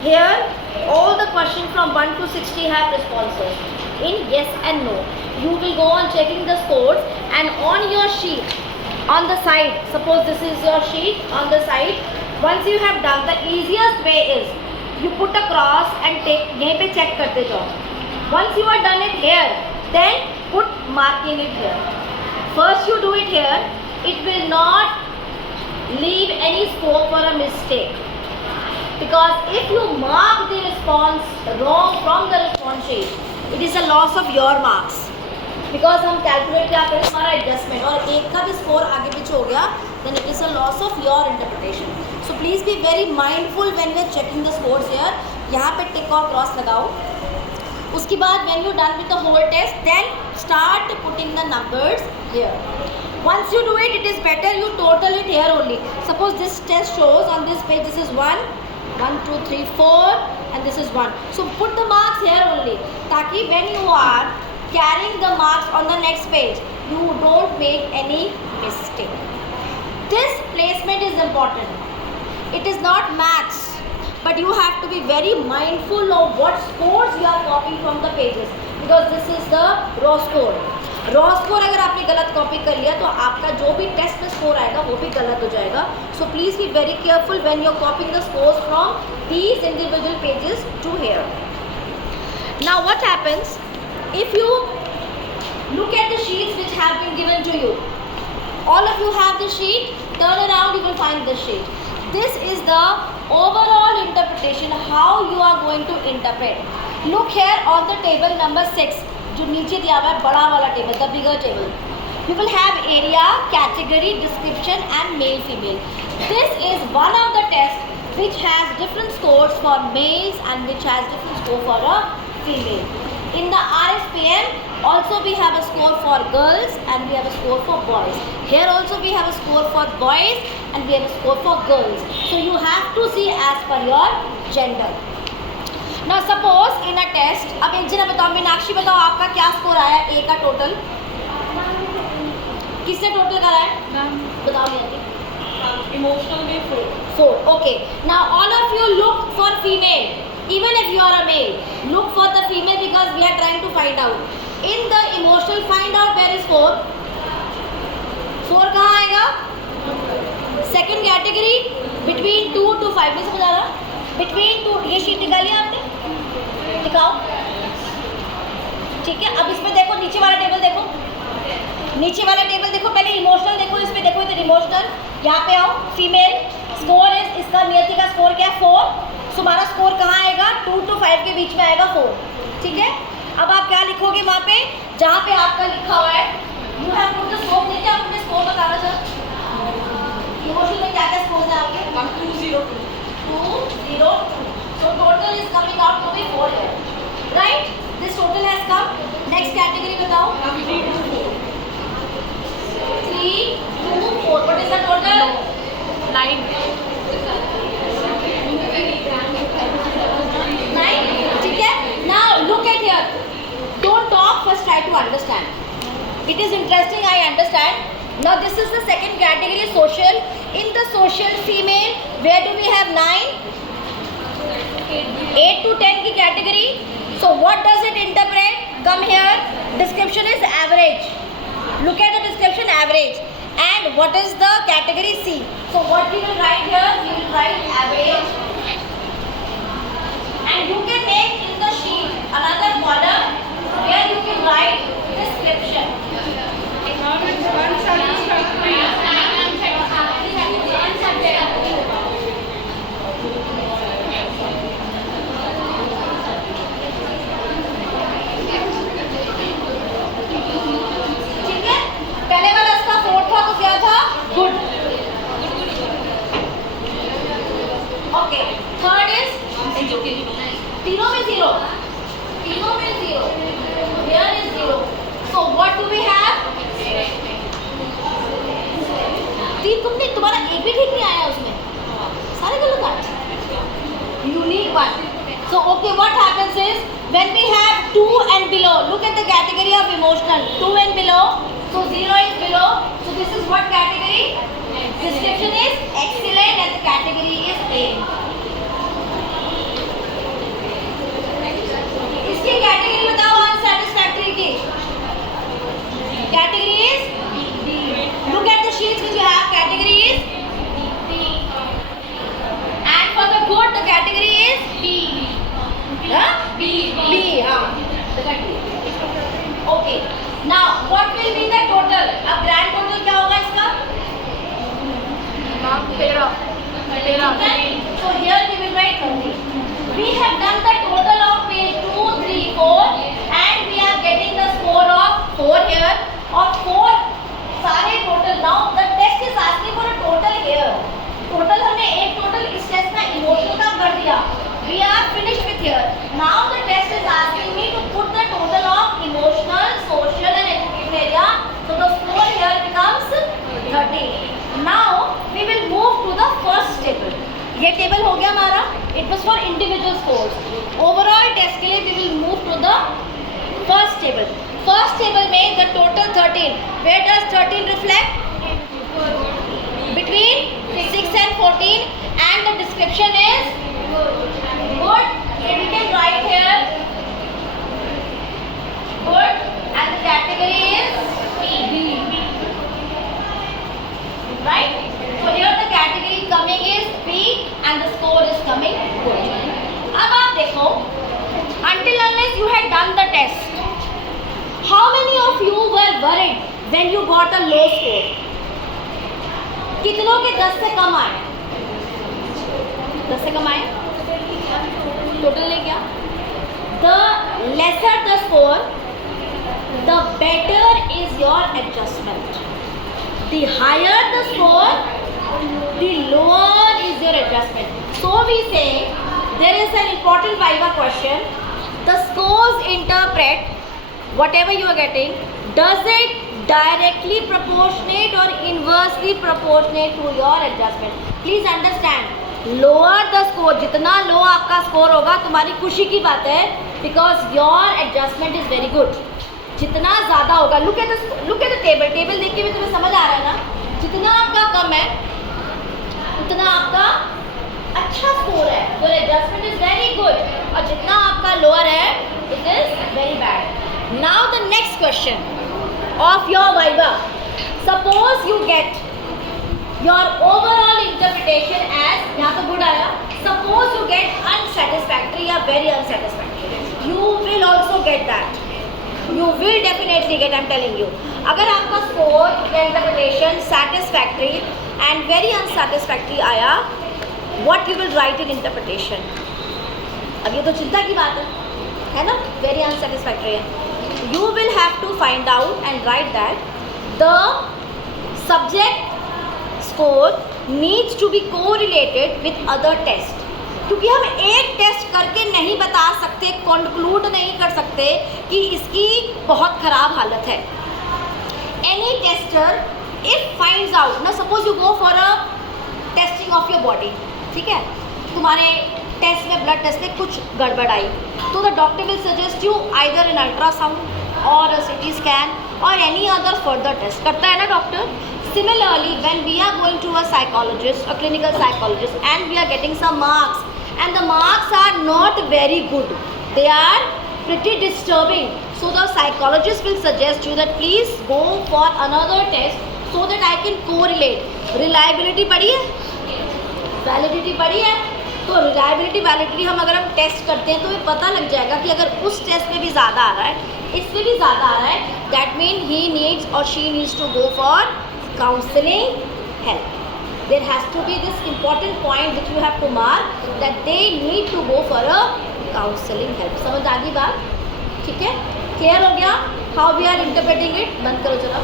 Here, all the questions from 1 to 60 have responses in yes and no. You will go on checking the scores, and on your sheet, on the side, suppose this is your sheet, on the side, once you have done, the easiest way is you put a cross and take, yahin pe check karte jao. Once you are done it here, then put marking it here. First you do it here, it will not leave any scope for a mistake. Because if you mark the response wrong from the response sheet, it is a loss of your marks. Because हम calculate क्या करें हमारा adjustment और एक का भी score आगे पीछे हो गया, then it is a loss of your interpretation. So please be very mindful when we are checking the scores here. यहाँ पे tick और cross लगाओ. उसके बाद when you done with the whole test, then start putting the numbers here. Once you do it, it is better you total it here only. Suppose this test shows on this page, this is 1, 2, 3, 4, and this is 1. So put the marks here only, ताकि when you are carrying the marks on the next page, you don't make any mistake. This placement is important. It is not maths, but you have to be very mindful of what scores you are copying from the pages, because this is the raw score. Raw score अगर आपने गलत copy कर लिया तो आपका जो भी test में स्कोर आएगा वो भी गलत हो जाएगा. So please be very careful when you are copying the scores from these individual pages to here. Now what happens if you look at the sheets which have been given to you. All of you have the sheet. Turn around, you will find the sheet. This is the overall interpretation, how you are going to interpret. Look here on the table number 6. जो नीचे दिया हुआ है बड़ा वाला table, the bigger table. You will have area, category, description and male female. This is one of the tests which has different scores for males and which has different score for a female. In the RSPN also we have a score for girls and we have a score for boys. Here also we have a score for boys and we have a score for girls. So you have to see as per your gender. Now suppose in a test, अब एक जना बताओ, मीनाक्षी बताओ आपका क्या score आया ए का total, किसने टोटल करा है बताओ. Emotional में 4. Okay. Now all of you look for female. Even if you are a male, look for the female because we are trying to find out. In the emotional, find out where is 4. 4 कहाँ आएगा? Second category between 2 to 5. नहीं समझ आ रहा? Between 2. ये sheet निकाली आपने? दिखाओ. ठीक है. अब इसमें देखो, नीचे वाला टेबल देखो, नीचे वाला टेबल देखो. पहले इमोशनल देखो, इसमें देखो इधर इमोशनल. यहाँ पे आओ. फीमेल स्कोर इज, इसका नियति का स्कोर क्या है 4. तुम्हारा स्कोर कहाँ आएगा? 2 to 5 के बीच में आएगा 4. ठीक है. अब आप क्या लिखोगे वहाँ पे, जहाँ पे आपका लिखा हुआ है you have put the score. देखिए आप अपने स्कोर बताना सर. इमोशनल में क्या क्या स्कोर है आपके? 202. 202. So total is coming out to be 4 here. Right? This total has come. Next category बताओ. 3 to 4. 3 to 4. What is the total? 9. 9. ठीक है. Now look at here. Don't talk. First try to understand. It is interesting. I understand. Now this is the second category, social. In the social female, where do we have 9? 8 to 10 की category. So what does it interpret? Come here. Description is average. Look at the description, average. And what is the category C? So what we will write here? We will write average. And you can make in the sheet another column where you can write description. ठीक है. पहले वाला इसका 4 था तो क्या था? Good. Okay. Third is तीनों में 0. तीनों में 0. Here is 0. So what do we have? 3 तुमने, तुम्हारा एक भी ठीक नहीं आया उसमें, सारे गलत आए. Unique one. So okay, what happens is when we have 2 and below, look at the category of emotional. 2 and below. So 0 is below. So this is what category? Description is excellent and the category is A. Now, what will be the total? अब grand total क्या होगा इसका? 13. So here we will write 30. We have done the total of page 2, 3, 4 and we are getting the score of 4 here और 4 सारे total. Now the test is asking for a total here. Total हमने एक total इस test में emotional का कर दिया. We are finished with here. Now the test is asking me to put the total of emotional, social and education area. So the score here becomes 30. Now we will move to the first table. ये table हो गया हमारा. It was for individual scores. Overall test के लिए we will move to the first table. First table में the total 13. Where does 13 reflect? Between 6 and 14 and the description is good. So we can write here good and the category is B. Right? So here the category coming is B and the score is coming good. अब आप देखो, until unless you had done the test, how many of you were worried when you got a low score? कितनों के 10 से कम आए? 10 से कम आए? Total ले क्या? The lesser the score, the better is your adjustment. The higher the score, the lower is your adjustment. So we say there is an important Viva question. The scores interpret whatever you are getting. Does it directly proportionate or inversely proportionate to your adjustment? Please understand. Lower the score, जितना low आपका score होगा तुम्हारी खुशी की बात है, because your adjustment is very good. जितना ज़्यादा होगा, look at the table. Table देख के भी तुम्हें समझ आ रहा है ना, जितना आपका कम है उतना आपका अच्छा स्कोर है, your adjustment is very good. और जितना आपका lower है, it is very bad. Now the next question of your Viva. Suppose you get your overall interpretation as, यहाँ तो good आया. Suppose you get unsatisfactory या very unsatisfactory. You will also get that. You will definitely get, I'm telling you. अगर आपका score या interpretation satisfactory and very unsatisfactory आया, what you will write in interpretation? अब ये तो चिंता की बात है ना? Very unsatisfactory है. You will have to find out and write that the subject score needs to be correlated with other tests. क्योंकि हम एक टेस्ट करके नहीं बता सकते, कंक्लूड नहीं कर सकते कि इसकी बहुत ख़राब हालत है. Any tester if finds out ना, suppose you go for a testing of your body, ठीक है, तुम्हारे टेस्ट में ब्लड टेस्ट में कुछ गड़बड़ आई, तो the doctor will suggest you either in ultrasound और अ सिटी स्कैन और एनी अदर फर्दर टेस्ट. करता है ना doctor. Similarly, when we are going to a psychologist, a clinical psychologist, and we are getting some marks, and the marks are not very good, they are pretty disturbing, so the psychologist will suggest you that please go for another test so that I can correlate. Reliability पढ़ी है, validity पढ़ी है, तो reliability validity हम अगर हम test करते हैं तो हमें पता लग जाएगा कि अगर उस टेस्ट में भी ज़्यादा आ रहा है, इसमें भी ज़्यादा आ रहा है, that means he needs or she needs to go for counseling help. There has to be this important point which you have to mark that they need to go for a counseling help. समझ आ गई बात? ठीक है, clear हो गया? How we are interpreting it? बंद करो जरा.